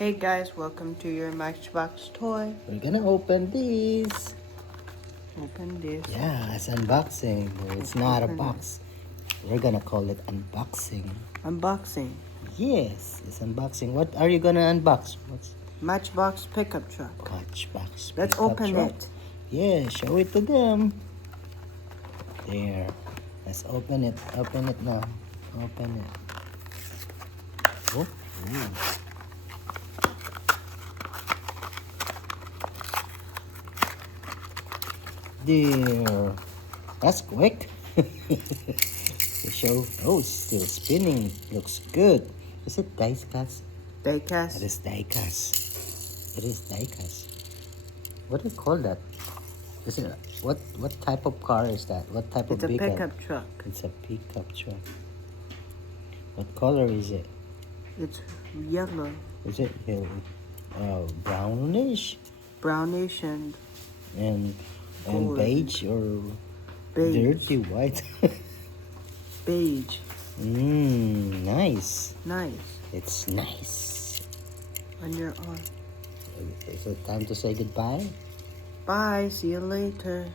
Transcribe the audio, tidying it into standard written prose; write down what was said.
Hey guys, welcome to your Matchbox toy. We're gonna open these. Open this. Yeah, it's unboxing. It's not a box. We're gonna call it unboxing. Unboxing. Yes, it's unboxing. What are you gonna unbox? What's Matchbox pickup truck. Matchbox Let's Pickup open truck? it. Yeah, show it to them. There. Let's open it. Open it now. Open it. Oh. Ooh. There. That's quick. To show. Oh, it's still spinning. Looks good. Is it diecast? Diecast. It is diecast. It is diecast. What do you call that? Is it what type of car is that? What type It's of a pickup? pickup truck. It's a pickup truck. What color is it? It's yellow. Is it brownish Brownish and and gold. beige or Beige. dirty white? Beige. Nice. Nice. It's nice. On your arm. Is it time to say goodbye? Bye. See you later.